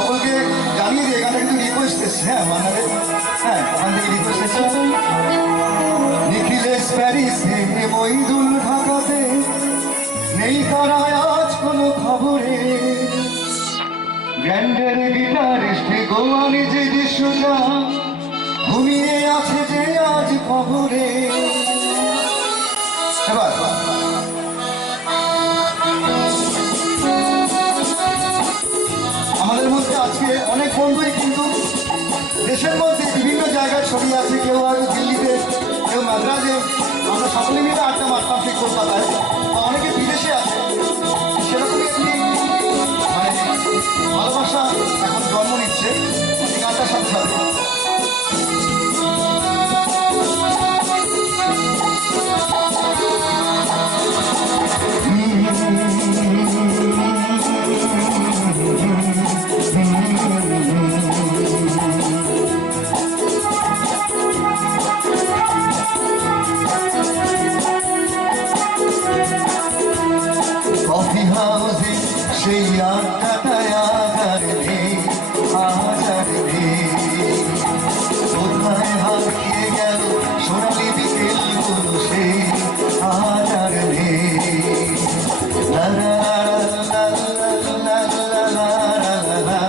সকলকে জানিয়ে দিয়ে এখানে কিন্তু রিকোয়েস্ট এসছে। হ্যাঁ মানারে, হ্যাঁ ওখান থেকে রিকোয়েস্ট এসছে। নিখিলেশ প্যারিসে, মইদুল ঢাকাতে, নেই তারা আজ কোনো খবরে। ব্যান্ডের গিটারিস্ট গোয়ানি যে দৃশ্যটা ঘুমিয়ে আছে যে আজ খবরে। এবার আমাদের মধ্যে আজকে অনেক বন্ধুই কিন্তু দেশের মধ্যে বিভিন্ন জায়গায় ছড়িয়ে আছে, কেউ হয়তো দিল্লিতে, কেউ মাদ্রাজে, আমরা সকলে মিলে আড্ডা মারতাম সেই কলকাতায়, বা অনেকে বিদেশে আছে। সেরকমই একটি মানে ভালোবাসা এখন জন্ম নিচ্ছে এই গানটার সাথে সাথে। কফি হাউসে সেই আড্ডাটায় আধার নেই, আধার নেই। কোথায় হারিয়ে গেল সোনালি বিকেলগুলো সেই আধার নেই। লা লা লা লা লা লা লা লা লা লা।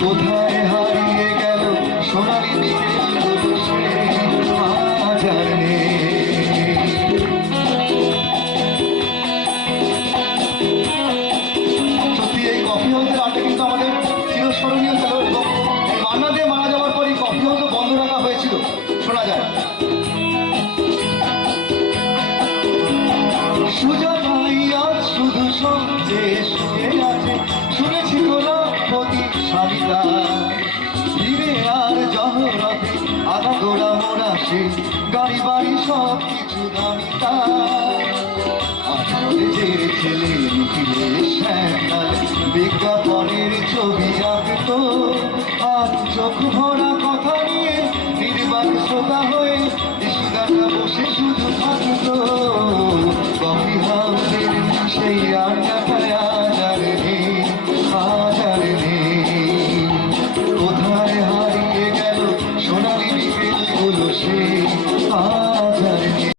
কোথায় হারিয়ে গেল সোনালি বিকেলগুলো সেই আধার নেই। সত্যি এই কফি হাউসের আড্ডা কিন্তু আমাদের চিরস্মরণীয় ছিল, এবং মান্না দে মারা যাওয়ার পর এই কফি হাউসও বন্ধ রাখা হয়েছিল শোনা যায়। সুজা ভাই আজ শুধু সবচে শুয়ে আছে, শুনেছি কোলাপতি সারিতা ফিরে আর জহরতে আধা গোড়া মোড়া সে গাড়ি বাড়ি সব কিছু দামি তার। আজ কলেজের ছেলে নিখিলে শ্যামলাল বিজ্ঞাপনের ছবি আঁকতো, আর চোখ